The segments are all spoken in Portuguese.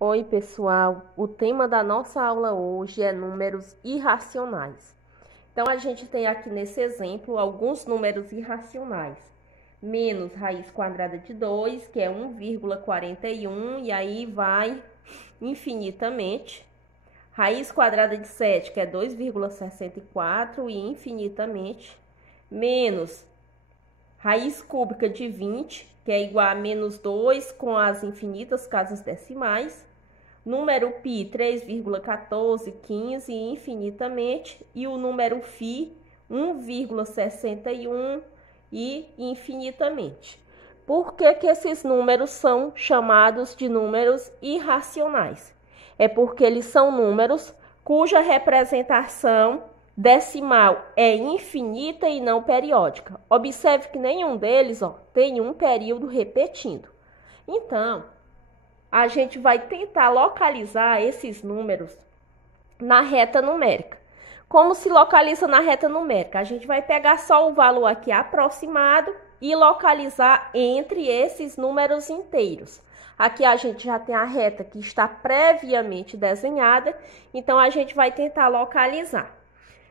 Oi, pessoal. O tema da nossa aula hoje é números irracionais. Então, a gente tem aqui nesse exemplo alguns números irracionais. Menos raiz quadrada de 2, que é 1,41, e aí vai infinitamente. Raiz quadrada de 7, que é 2,64 e infinitamente. Menos raiz cúbica de 20, que é igual a menos 2 com as infinitas casas decimais. Número π 3,1415 infinitamente, e o número φ 1,61 e infinitamente. Por que esses números são chamados de números irracionais? É porque eles são números cuja representação decimal é infinita e não periódica. Observe que nenhum deles tem um período repetindo. Então, a gente vai tentar localizar esses números na reta numérica. Como se localiza na reta numérica? A gente vai pegar só o valor aqui aproximado e localizar entre esses números inteiros. Aqui a gente já tem a reta que está previamente desenhada, então a gente vai tentar localizar.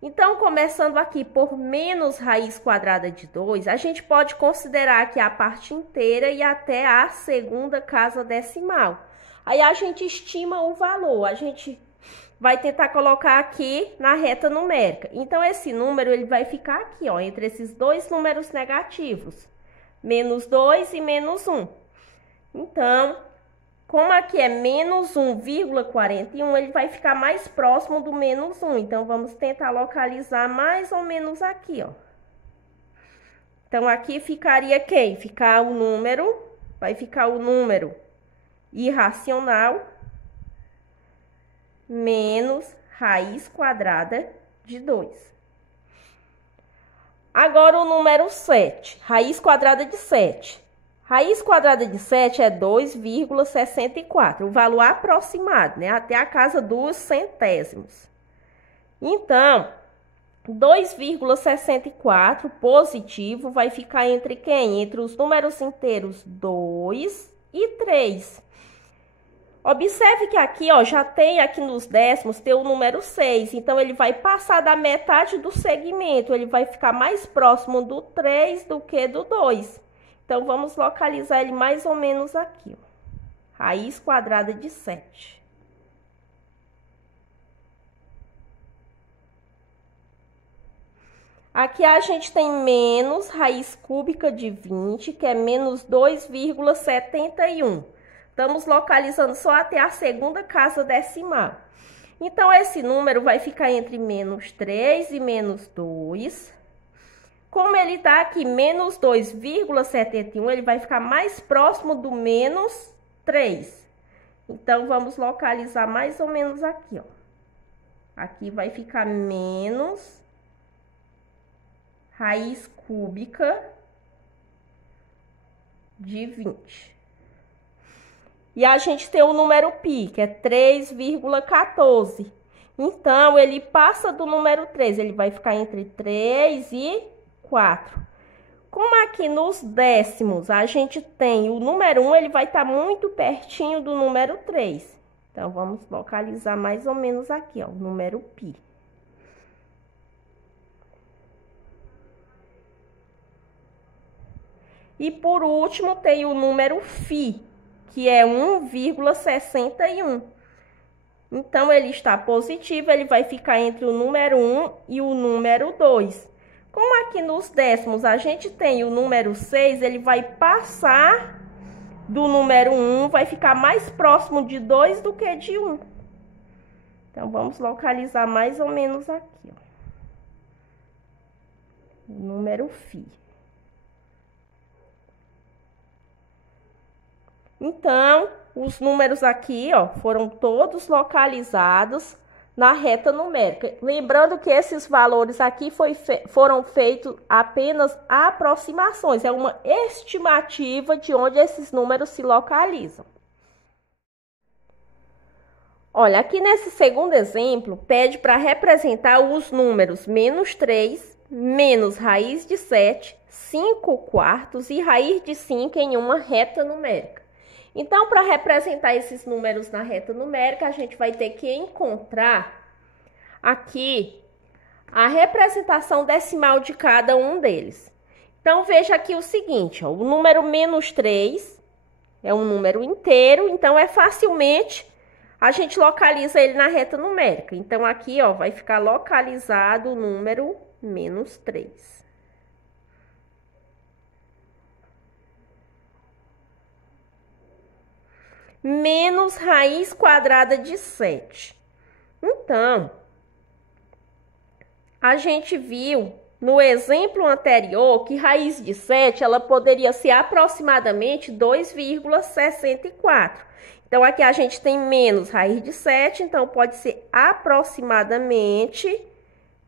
Então, começando aqui por menos raiz quadrada de 2, a gente pode considerar aqui a parte inteira e até a segunda casa decimal. Aí a gente estima o valor, a gente vai tentar colocar aqui na reta numérica. Então, esse número ele vai ficar aqui, ó, entre esses dois números negativos, menos 2 e menos 1. Então, como aqui é menos 1,41, ele vai ficar mais próximo do menos 1. Então, vamos tentar localizar mais ou menos aqui, ó. Então, aqui ficaria quem? Vai ficar o número irracional menos raiz quadrada de 2. Agora, o número 7, raiz quadrada de 7. Raiz quadrada de 7 é 2,64, o valor aproximado, né? Até a casa dos centésimos. Então, 2,64 positivo vai ficar entre quem? Entre os números inteiros 2 e 3. Observe que aqui, ó, já tem aqui nos décimos, tem o número 6. Então, ele vai passar da metade do segmento. Ele vai ficar mais próximo do 3 do que do 2. Então, vamos localizar ele mais ou menos aqui, ó. Raiz quadrada de 7. Aqui a gente tem menos raiz cúbica de 20, que é menos 2,71. Estamos localizando só até a segunda casa decimal. Então, esse número vai ficar entre menos 3 e menos 2. Como ele está aqui, menos 2,71, ele vai ficar mais próximo do menos 3. Então, vamos localizar mais ou menos aqui, ó. Aqui vai ficar menos raiz cúbica de 20. E a gente tem o número π, que é 3,14. Então, ele passa do número 3, ele vai ficar entre 3 e 4. Como aqui nos décimos a gente tem o número 1, ele vai estar muito pertinho do número 3. Então, vamos localizar mais ou menos aqui, ó, o número π. E por último, tem o número φ, que é 1,61. Então, ele está positivo, ele vai ficar entre o número 1 e o número 2. Como aqui nos décimos a gente tem o número 6, ele vai passar do número 1, vai ficar mais próximo de 2 do que de 1. Então, vamos localizar mais ou menos aqui, ó, o número φ. Então, os números aqui, ó, foram todos localizados na reta numérica. Lembrando que esses valores aqui foram feitos apenas aproximações, é uma estimativa de onde esses números se localizam. Olha, aqui nesse segundo exemplo, pede para representar os números menos 3, menos raiz de 7, 5 quartos e raiz de 5 em uma reta numérica. Então, para representar esses números na reta numérica, a gente vai ter que encontrar aqui a representação decimal de cada um deles. Então, veja aqui o seguinte, ó, o número menos 3 é um número inteiro, então facilmente a gente localiza ele na reta numérica. Então, aqui, ó, vai ficar localizado o número menos 3. Menos raiz quadrada de 7. Então, a gente viu no exemplo anterior que raiz de 7 ela poderia ser aproximadamente 2,64. Então, aqui a gente tem menos raiz de 7, então pode ser aproximadamente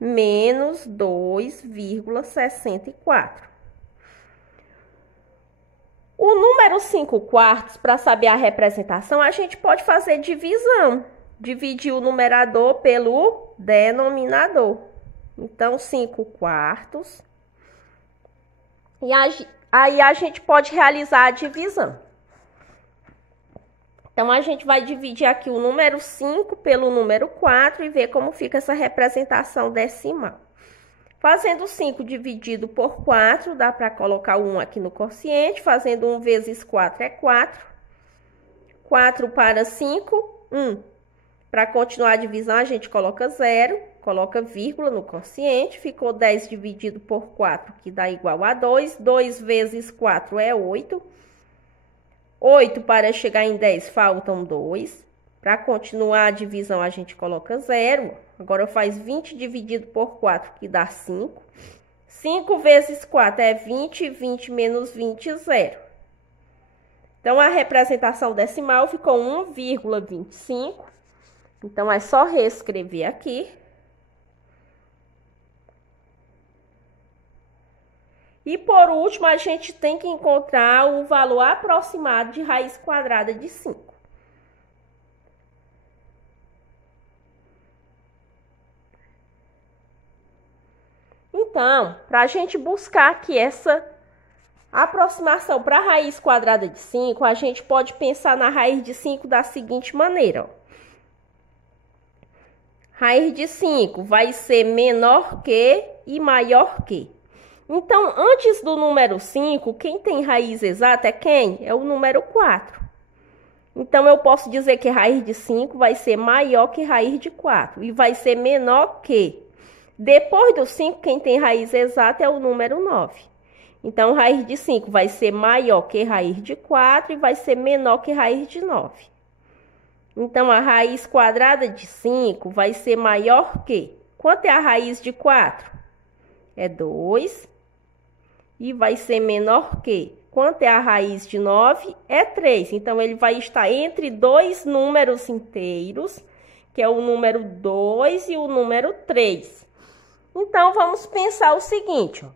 menos 2,64. O número 5/4, para saber a representação, a gente pode fazer divisão. Dividir o numerador pelo denominador. Então, 5/4. E aí a gente pode realizar a divisão. Então, a gente vai dividir aqui o número 5 pelo número 4 e ver como fica essa representação decimal. Fazendo 5 dividido por 4, dá para colocar o 1 aqui no quociente. Fazendo 1 vezes 4 é 4. 4 para 5, 1. Para continuar a divisão, a gente coloca 0, coloca vírgula no quociente. Ficou 10 dividido por 4, que dá igual a 2. 2 vezes 4 é 8. 8 para chegar em 10, faltam 2. Para continuar a divisão, a gente coloca 0. Agora faz 20 dividido por 4, que dá 5. 5 vezes 4 é 20, 20 menos 20, 0. Então, a representação decimal ficou 1,25. Então, é só reescrever aqui. E, por último, a gente tem que encontrar o valor aproximado de raiz quadrada de 5. Então, para a gente buscar aqui essa aproximação para a raiz quadrada de 5, a gente pode pensar na raiz de 5 da seguinte maneira, ó. Raiz de 5 vai ser menor que e maior que. Então, antes do número 5, quem tem raiz exata é quem? É o número 4. Então, eu posso dizer que raiz de 5 vai ser maior que raiz de 4 e vai ser menor que. Depois do 5, quem tem raiz exata é o número 9. Então, raiz de 5 vai ser maior que raiz de 4 e vai ser menor que raiz de 9. Então, a raiz quadrada de 5 vai ser maior que. Quanto é a raiz de 4? É 2. E vai ser menor que. Quanto é a raiz de 9? É 3. Então, ele vai estar entre dois números inteiros, que é o número 2 e o número 3. Então, vamos pensar o seguinte, ó.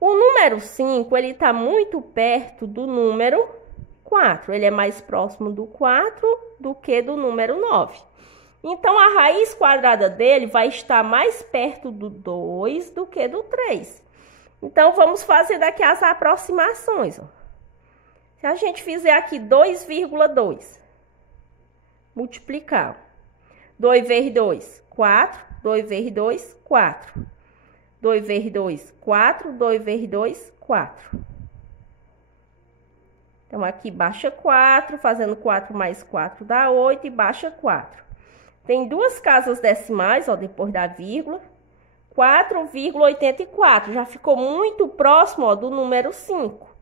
O número 5, ele está muito perto do número 4. Ele é mais próximo do 4 do que do número 9. Então, a raiz quadrada dele vai estar mais perto do 2 do que do 3. Então, vamos fazer daqui as aproximações, ó. Se a gente fizer aqui 2,2, multiplicar. 2 vezes 2, 4. 2 vezes 2, 4. 2 vezes 2, 4. 2 vezes 2, 4. Então, aqui baixa 4, fazendo 4 mais 4 dá 8 e baixa 4. Tem duas casas decimais, ó, depois da vírgula. 4,84. Já ficou muito próximo, ó, do número 5.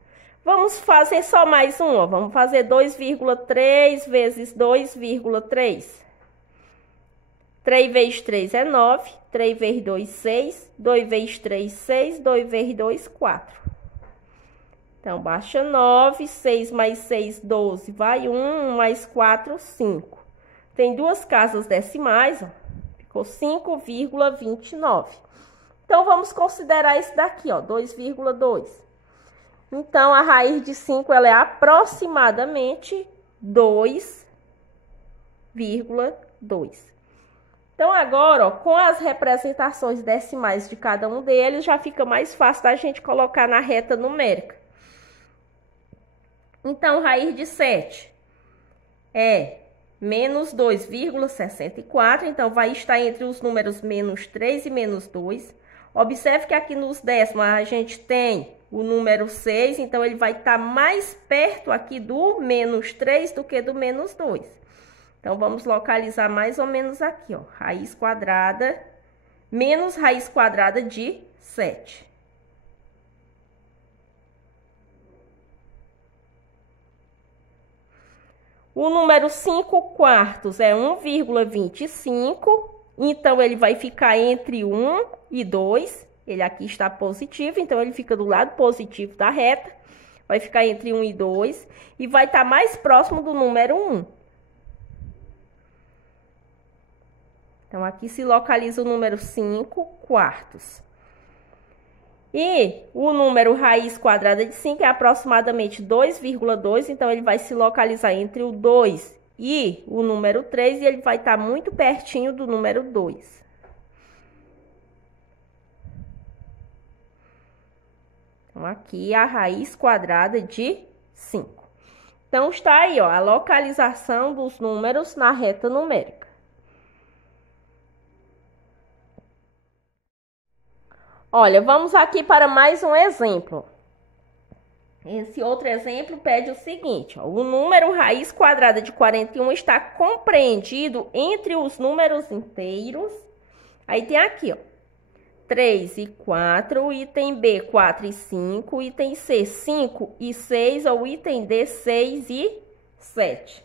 Vamos fazer só mais um, ó. Vamos fazer 2,3 vezes 2,3. 3 vezes 3 é 9. 3 vezes 2, 6. 2 vezes 3, 6. 2 vezes 2, 4. Então, baixa 9. 6 mais 6, 12. Vai 1 mais 4, 5. Tem duas casas decimais, ó. Ficou 5,29. Então, vamos considerar esse daqui, ó, 2,2. Então, a raiz de 5, ela é aproximadamente 2,2. Então, agora, ó, com as representações decimais de cada um deles, já fica mais fácil da gente colocar na reta numérica. Então, raiz de 7 é menos 2,64. Então, vai estar entre os números menos 3 e menos 2. Observe que aqui nos décimos a gente tem o número 6. Então, ele vai estar mais perto aqui do menos 3 do que do menos 2. Então, vamos localizar mais ou menos aqui, ó. Raiz quadrada menos raiz quadrada de 7. O número 5 quartos é 1,25, então ele vai ficar entre 1 e 2. Ele aqui está positivo, então ele fica do lado positivo da reta. Vai ficar entre 1 e 2 e vai estar mais próximo do número 1. Então, aqui se localiza o número 5 quartos. E o número raiz quadrada de 5 é aproximadamente 2,2, então ele vai se localizar entre o 2 e o número 3, e ele vai estar muito pertinho do número 2. Então, aqui a raiz quadrada de 5. Então, está aí, ó, a localização dos números na reta numérica. Olha, vamos aqui para mais um exemplo. Esse outro exemplo pede o seguinte, ó, o número raiz quadrada de 41 está compreendido entre os números inteiros. Aí tem aqui, ó, 3 e 4, item B, 4 e 5, item C, 5 e 6, ou item D, 6 e 7.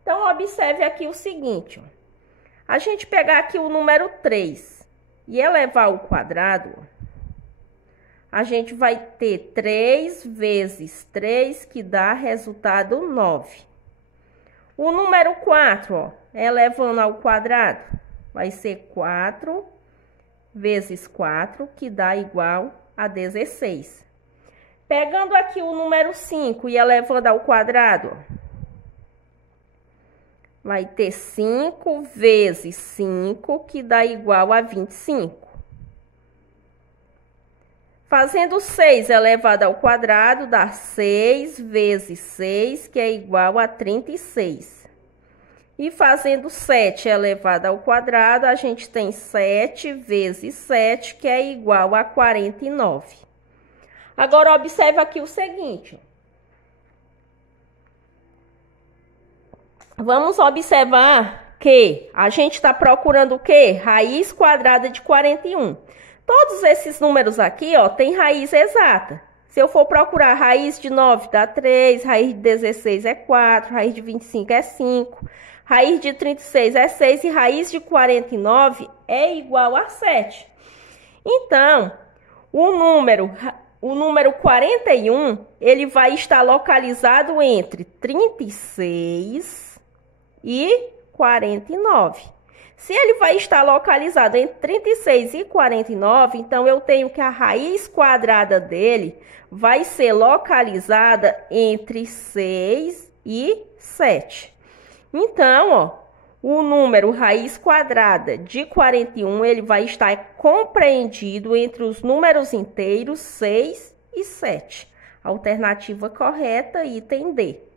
Então, observe aqui o seguinte, ó, a gente pegar aqui o número 3 e elevar ao quadrado, a gente vai ter 3 vezes 3, que dá resultado 9. O número 4, ó, elevando ao quadrado, vai ser 4 vezes 4, que dá igual a 16. Pegando aqui o número 5 e elevando ao quadrado, vai ter 5 vezes 5, que dá igual a 25. Fazendo 6 elevado ao quadrado, dá 6 vezes 6, que é igual a 36. E fazendo 7 elevado ao quadrado, a gente tem 7 vezes 7, que é igual a 49. Agora, observe aqui o seguinte. Vamos observar que a gente está procurando o quê? Raiz quadrada de 41. Todos esses números aqui, ó, tem raiz exata. Se eu for procurar raiz de 9 dá 3, raiz de 16 é 4, raiz de 25 é 5, raiz de 36 é 6 e raiz de 49 é igual a 7. Então, o número 41, ele vai estar localizado entre 36 e 49. Se ele vai estar localizado entre 36 e 49, então eu tenho que a raiz quadrada dele vai ser localizada entre 6 e 7. Então, ó, o número raiz quadrada de 41, ele vai estar compreendido entre os números inteiros 6 e 7. Alternativa correta, item D.